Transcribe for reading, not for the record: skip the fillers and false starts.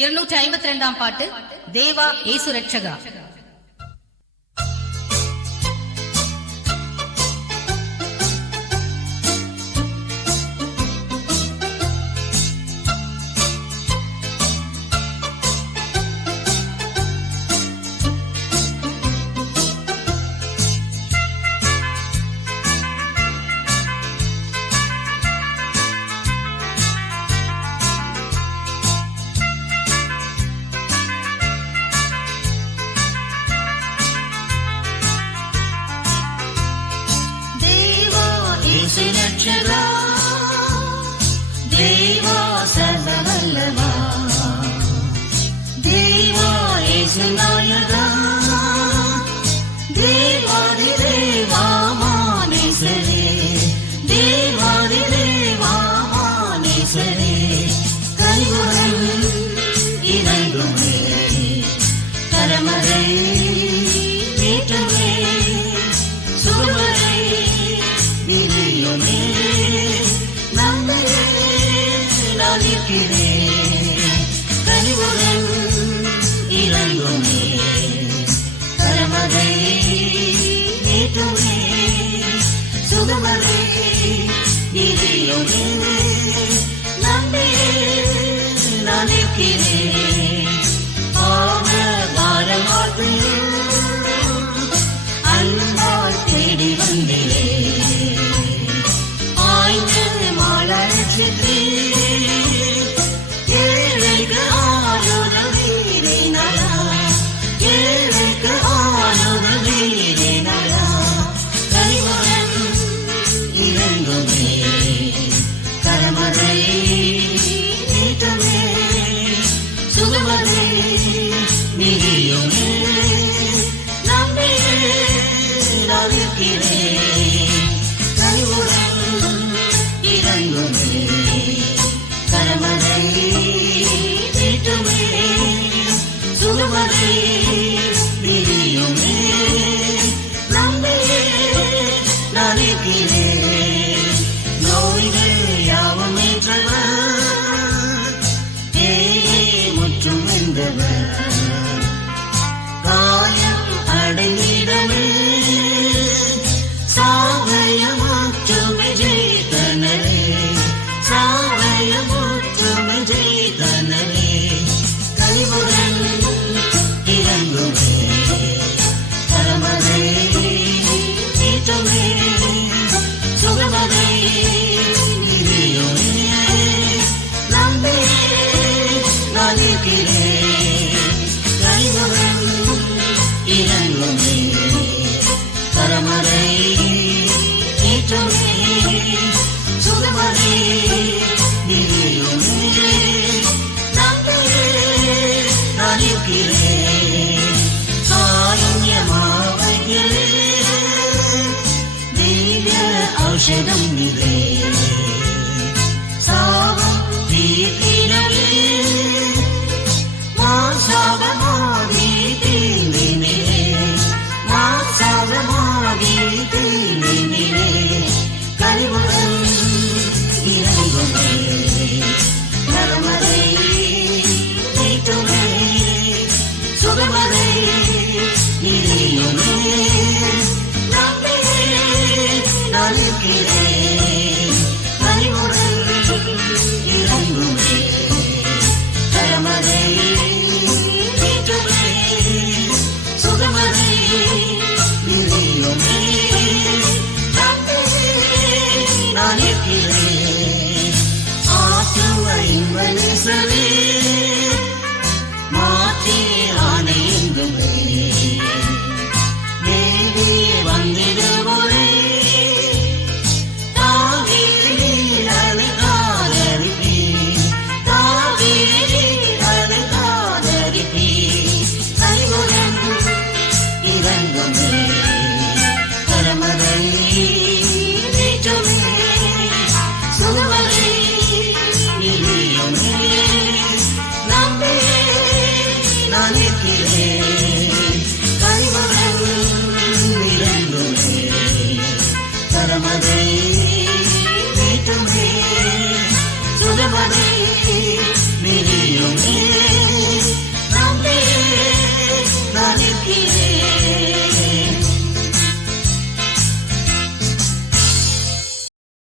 252 பாட்டு தேவா ஏசு ரட்சகா. தேவா சர்வவல்லவா, தேவா இயேசு நாயகா, தேவாதி தேவா மானேசரே, தேவாதி தேவா மானேசரே, கனிவுடன் இறங்குமே, கரமரை நீட்டுமே, சுகமரை நிலையுமே, கனிவுடன் இறங்குமே, கரமதை நீட்டுமே, சுகமதை நிலையுமே, நம்பியே நான் இருக்கிறேன். பாவ பாரமாக்கு அன்பால் தேடி வந்தேன், ஆய்ந்து மாலட்சத்தே நோய்கள் யாவும் என்றவர், முற்றும் வென்றவர், காயம் அடங்கிடமே, சாவயமுற்றுமை ஜெயித்தனரே, சாவயமுற்றுமை ஜெயித்தனரே, கனிவுடன் இறங்குமே, கரமதை நீட்டுமே, சுகமதை நிலையுமே, நம்பியே நான் இருக்கிறேன். கனிவுடன் இறங்குமே, கரமதை நீட்டுமே, சுகமதை நிலையுமே, நம்பியே நான் இருக்கிறேன். காருண்யமாவைகளே, ஔஷதம் நிலே, சாவம் தீர்த்திடவே, மாசாவமாகி தீர்ந்தினிலே, மாசாவமாகி தீர்ந்தினிலே, கனிவுடன் இறங்குமே, நலமதை நீட்டுமே, சுகமதை நிலையுமே, நான் இருக்கிறேன். கனிவுடன் இறங்குமே, கரமதை